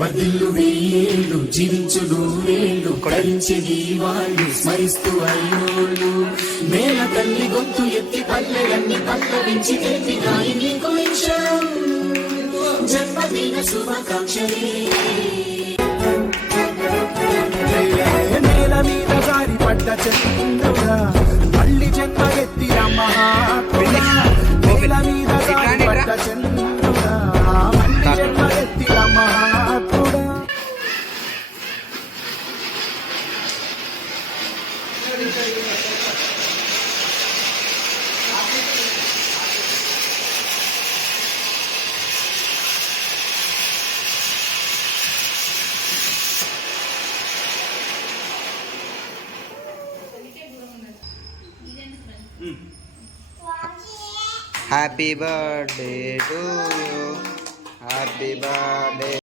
వర్ధిల్లు వెయ్యేళ్ళు జీవించు నూరేళ్ళు కరించేది వాళ్ళు స్మరిస్తూ అయినోళ్ళు నేల తల్లి గొంతు ఎత్తి పల్లెలన్నీ పల్లవించి తెలిపి గాయి నీకు జన్మదిన శుభాకాంక్షలే నేల మీద జారి పడ్డ చంద్రుడా మళ్ళీ జన్మ ఎత్తిన మహాత్ముడా నేల మీద జారి పడ్డ చంద్రుడా మళ్ళీ జన్మ ఎత్తిన మహాత్ముడా Happy birthday to you. Happy birthday.